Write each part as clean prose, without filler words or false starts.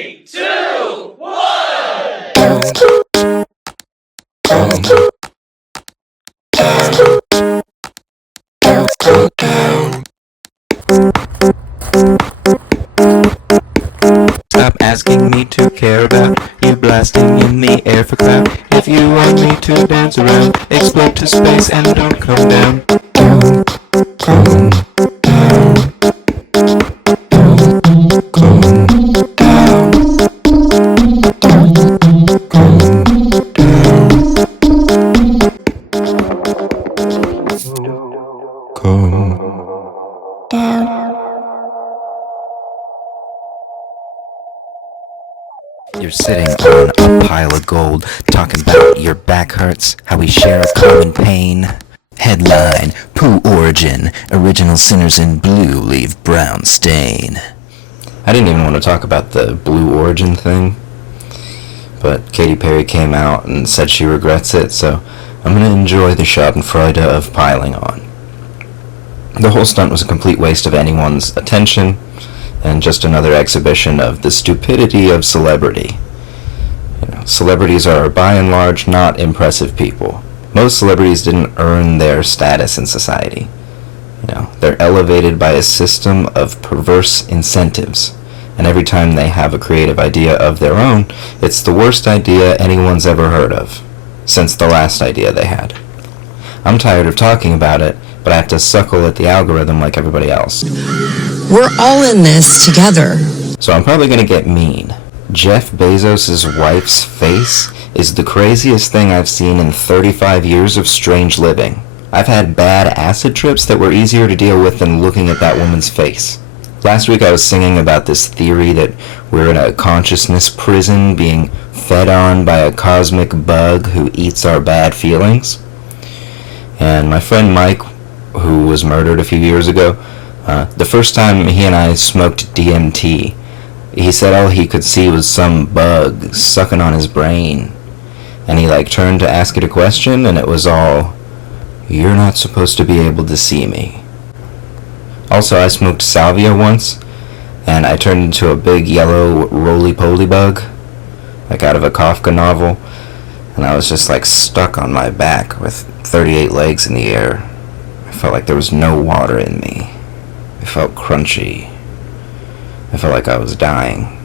3, 2, 1. Stop asking me to care about you blasting in the air for clout. If you want me to dance around, explode to space and don't come down. You're sitting on a pile of gold, talking about your back hurts, how we share a common pain. Headline, Poo Origin, original sinners in blue leave brown stain. I didn't even want to talk about the Blue Origin thing, but Katy Perry came out and said she regrets it, so I'm going to enjoy the schadenfreude of piling on. The whole stunt was a complete waste of anyone's attention, and just another exhibition of the stupidity of celebrity. Celebrities are by and large not impressive people. Most celebrities didn't earn their status in society. They're elevated by a system of perverse incentives, and every time they have a creative idea of their own, it's the worst idea anyone's ever heard of, since the last idea they had. I'm tired of talking about it, but I have to suckle at the algorithm like everybody else. We're all in this together. So I'm probably gonna get mean. Jeff Bezos' wife's face is the craziest thing I've seen in 35 years of strange living. I've had bad acid trips that were easier to deal with than looking at that woman's face. Last week I was singing about this theory that we're in a consciousness prison being fed on by a cosmic bug who eats our bad feelings. And my friend Mike, who was murdered a few years ago, the first time he and I smoked DMT, he said all he could see was some bug sucking on his brain. And he turned to ask it a question, and it was all, "You're not supposed to be able to see me." Also, I smoked salvia once, and I turned into a big yellow roly-poly bug, out of a Kafka novel, and I was just stuck on my back with 38 legs in the air. I felt like there was no water in me. It felt crunchy. I felt like I was dying.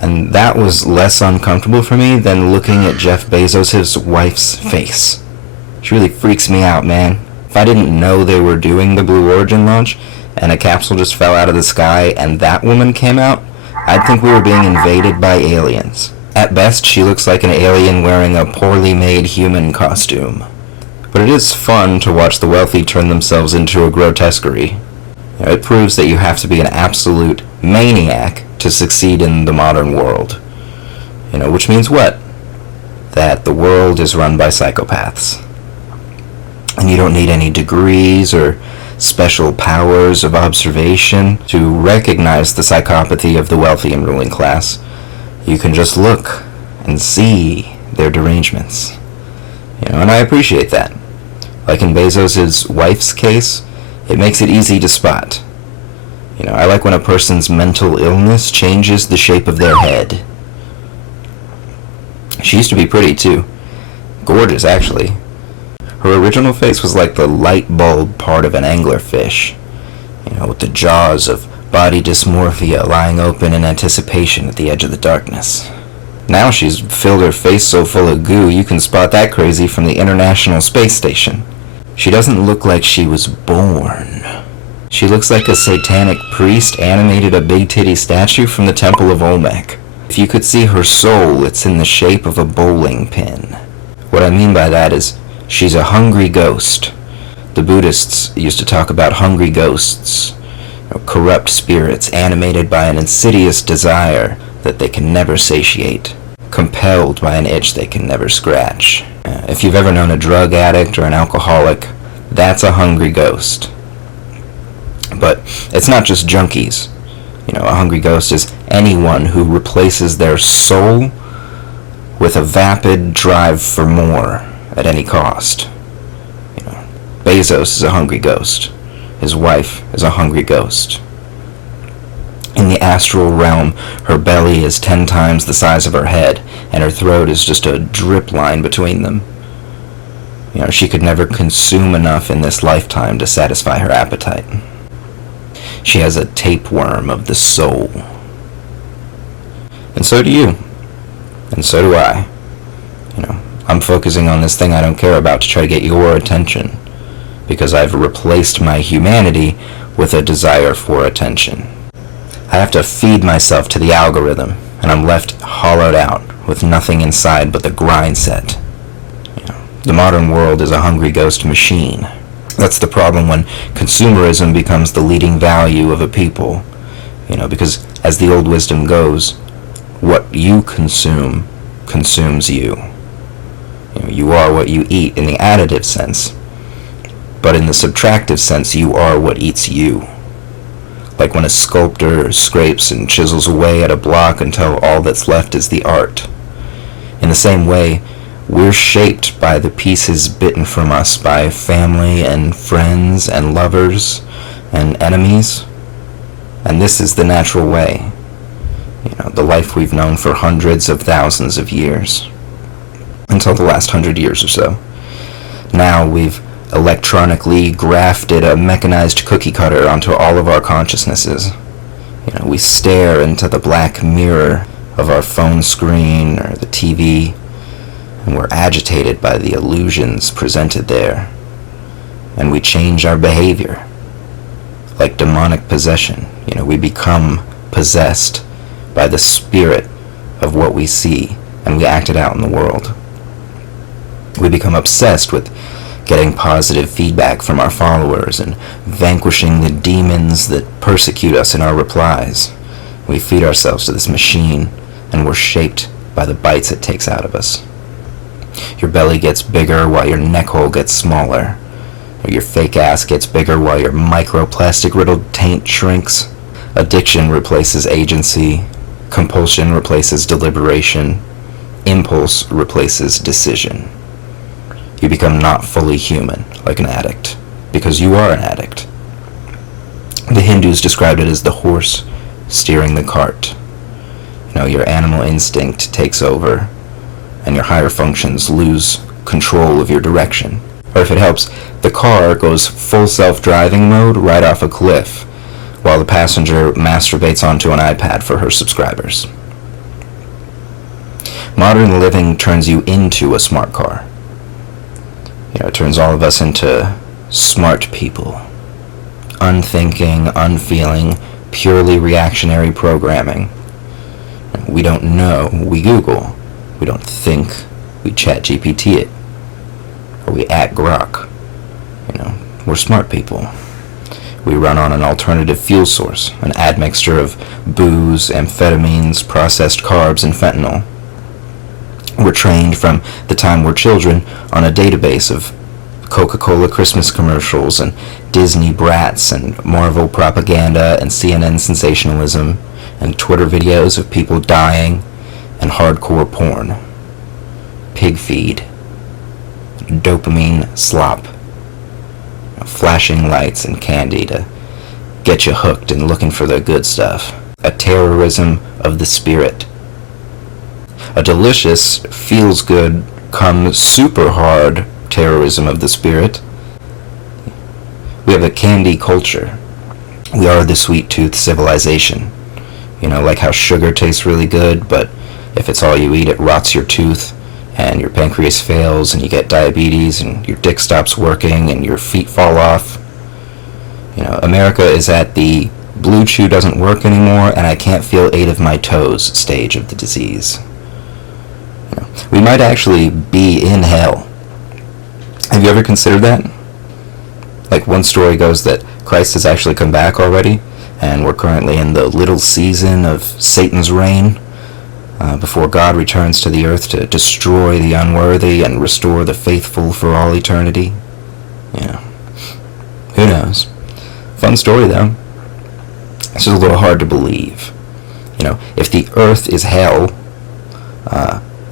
And that was less uncomfortable for me than looking at Jeff Bezos' wife's face. She really freaks me out, man. If I didn't know they were doing the Blue Origin launch, and a capsule just fell out of the sky and that woman came out, I'd think we were being invaded by aliens. At best, she looks like an alien wearing a poorly made human costume. But it is fun to watch the wealthy turn themselves into a grotesquerie. It proves that you have to be an absolute maniac to succeed in the modern world. Which means what? That the world is run by psychopaths. And you don't need any degrees or special powers of observation to recognize the psychopathy of the wealthy and ruling class. You can just look and see their derangements. And I appreciate that. Like in Bezos' wife's case, it makes it easy to spot. I like when a person's mental illness changes the shape of their head. She used to be pretty, too. Gorgeous, actually. Her original face was like the light bulb part of an anglerfish. With the jaws of body dysmorphia lying open in anticipation at the edge of the darkness. Now she's filled her face so full of goo you can spot that crazy from the International Space Station. She doesn't look like she was born. She looks like a satanic priest animated a big titty statue from the Temple of Olmec. If you could see her soul, it's in the shape of a bowling pin. What I mean by that is, she's a hungry ghost. The Buddhists used to talk about hungry ghosts, corrupt spirits animated by an insidious desire that they can never satiate, compelled by an itch they can never scratch. If you've ever known a drug addict or an alcoholic, that's a hungry ghost. But it's not just junkies. A hungry ghost is anyone who replaces their soul with a vapid drive for more at any cost. Bezos is a hungry ghost. His wife is a hungry ghost. In the astral realm, her belly is 10 times the size of her head, and her throat is just a drip line between them. She could never consume enough in this lifetime to satisfy her appetite. She has a tapeworm of the soul. And so do you. And so do I. I'm focusing on this thing I don't care about to try to get your attention, because I've replaced my humanity with a desire for attention. I have to feed myself to the algorithm, and I'm left hollowed out with nothing inside but the grind set. The modern world is a hungry ghost machine. That's the problem when consumerism becomes the leading value of a people. Because as the old wisdom goes, what you consume consumes you. You are what you eat in the additive sense, but in the subtractive sense, you are what eats you. Like when a sculptor scrapes and chisels away at a block until all that's left is the art. In the same way, we're shaped by the pieces bitten from us by family and friends and lovers and enemies. And this is the natural way. The life we've known for hundreds of thousands of years. Until the last 100 years or so. Now we've electronically grafted a mechanized cookie cutter onto all of our consciousnesses. We stare into the black mirror of our phone screen or the TV, and we're agitated by the illusions presented there. And we change our behavior. Like demonic possession, we become possessed by the spirit of what we see, and we act it out in the world. We become obsessed with getting positive feedback from our followers and vanquishing the demons that persecute us in our replies. We feed ourselves to this machine, and we're shaped by the bites it takes out of us. Your belly gets bigger while your neck hole gets smaller. Or your fake ass gets bigger while your microplastic-riddled taint shrinks. Addiction replaces agency. Compulsion replaces deliberation. Impulse replaces decision. You become not fully human, like an addict, because you are an addict. The Hindus described it as the horse steering the cart. Your animal instinct takes over, and your higher functions lose control of your direction. Or if it helps, the car goes full self-driving mode right off a cliff, while the passenger masturbates onto an iPad for her subscribers. Modern living turns you into a smart car. It turns all of us into smart people. Unthinking, unfeeling, purely reactionary programming. We don't know, we Google. We don't think, we chat GPT it. Or we at Grok. We're smart people. We run on an alternative fuel source, an admixture of booze, amphetamines, processed carbs, and fentanyl. We're trained from the time we're children on a database of Coca-Cola Christmas commercials and Disney brats and Marvel propaganda and CNN sensationalism and Twitter videos of people dying and hardcore porn. Pig feed. Dopamine slop. Flashing lights and candy to get you hooked and looking for the good stuff. A terrorism of the spirit. A delicious, feels good, come super hard terrorism of the spirit. We have a candy culture. We are the sweet tooth civilization. Like how sugar tastes really good, but if it's all you eat, it rots your tooth, and your pancreas fails, and you get diabetes, and your dick stops working, and your feet fall off. America is at the blue chew doesn't work anymore, and I can't feel 8 of my toes stage of the disease. We might actually be in hell. Have you ever considered that? Like, one story goes that Christ has actually come back already, and we're currently in the little season of Satan's reign, before God returns to the earth to destroy the unworthy and restore the faithful for all eternity. Who knows? Fun story, though. It's just a little hard to believe. If the earth is hell,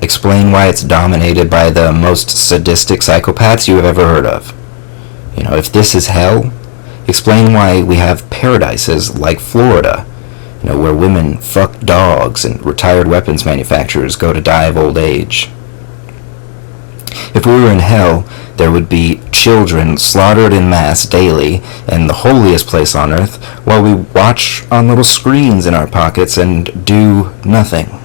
explain why it's dominated by the most sadistic psychopaths you have ever heard of. If this is hell, explain why we have paradises like Florida, Where women fuck dogs and retired weapons manufacturers go to die of old age. If we were in hell, there would be children slaughtered in mass daily in the holiest place on earth while we watch on little screens in our pockets and do nothing.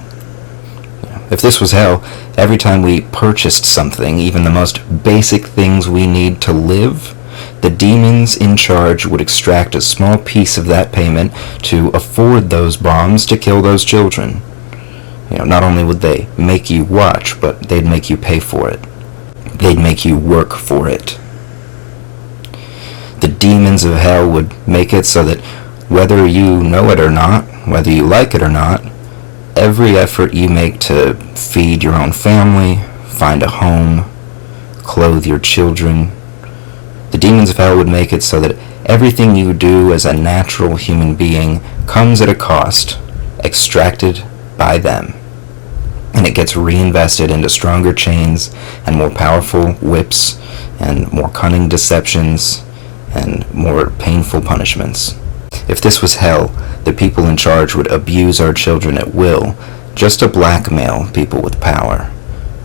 If this was hell, every time we purchased something, even the most basic things we need to live, the demons in charge would extract a small piece of that payment to afford those bombs to kill those children. Not only would they make you watch, but they'd make you pay for it. They'd make you work for it. The demons of hell would make it so that whether you know it or not, whether you like it or not, every effort you make to feed your own family, find a home, clothe your children, the demons of hell would make it so that everything you do as a natural human being comes at a cost, extracted by them. And it gets reinvested into stronger chains and more powerful whips and more cunning deceptions and more painful punishments. If this was hell, the people in charge would abuse our children at will just to blackmail people with power.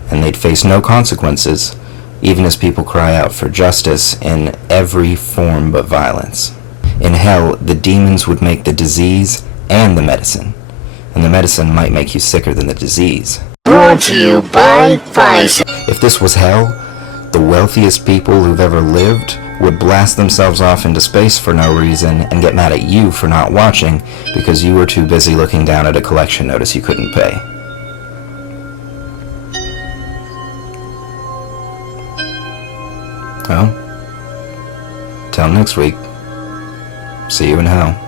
And they'd face no consequences, even as people cry out for justice in every form but violence. In hell, the demons would make the disease and the medicine. And the medicine might make you sicker than the disease. Brought to you by Pfizer. If this was hell, the wealthiest people who've ever lived would blast themselves off into space for no reason and get mad at you for not watching because you were too busy looking down at a collection notice you couldn't pay. Well, till next week, see you in hell.